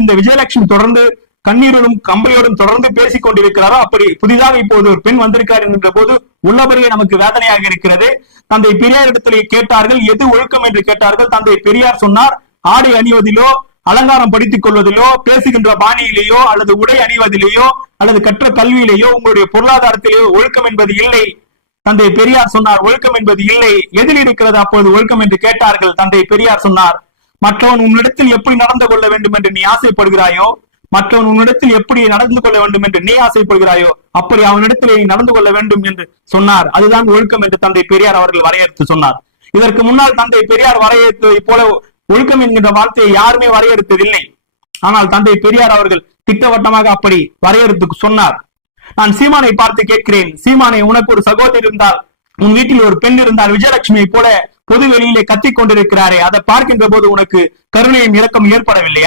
இந்த விஜயலட்சுமி தொடர்ந்து கண்ணீரோடும் கம்பளையோடும் தொடர்ந்து பேசிக் கொண்டிருக்கிறாரோ அப்படி புதிதாக இப்போது ஒரு பெண் வந்திருக்கார் என்கின்ற போது உள்ளபடியே நமக்கு வேதனையாக இருக்கிறது. தந்தை பெரியார் இடத்திலே கேட்டார்கள், எது ஒழுக்கம் என்று கேட்டார்கள். தந்தை பெரியார் சொன்னார், ஆடை அணிவதிலோ அலங்காரம் படித்துக் கொள்வதிலோ பேசுகின்ற பாணியிலேயோ அல்லது உடை அணிவதிலேயோ அல்லது கற்ற கல்வியிலேயோ உங்களுடைய பொருளாதாரத்திலேயோ ஒழுக்கம் என்பது இல்லை. தந்தை பெரியார் சொன்னார், ஒழுக்கம் என்பது இல்லை. எதில் இருக்கிறது அப்போது ஒழுக்கம் என்று கேட்டார்கள். தந்தை பெரியார் சொன்னார், மற்றவன் உன்னிடத்தில் எப்படி நடந்து கொள்ள வேண்டும் என்று நீ ஆசைப்படுகிறாயோ, மற்றவன் உன்னிடத்தில் எப்படி நடந்து கொள்ள வேண்டும் என்று நீ ஆசைப்படுகிறாயோ அப்படி அவனிடத்தில் நீ நடந்து கொள்ள வேண்டும் என்று சொன்னார். அதுதான் ஒழுக்கம் என்று தந்தை பெரியார் அவர்கள் வரையறுத்து சொன்னார். இதற்கு முன்னால் தந்தை பெரியார் வரையறுத்ததை போல ஒழுக்கம் என்கின்ற வார்த்தையை யாருமே வரையறுத்ததில்லை. ஆனால் தந்தை பெரியார் அவர்கள் திட்டவட்டமாக அப்படி வரையறுத்து சொன்னார். நான் சீமானை பார்த்து கேட்கிறேன், சீமானை, உனக்கு ஒரு சகோதரி இருந்தால், உன் வீட்டில் ஒரு பெண் இருந்தால், விஜயலட்சுமியை போல பொது வெளியிலே கத்திக் கொண்டிருக்கிறாரே, அதை பார்க்கின்ற போது உனக்கு கருணையும் இரக்கம் ஏற்படவில்லையா?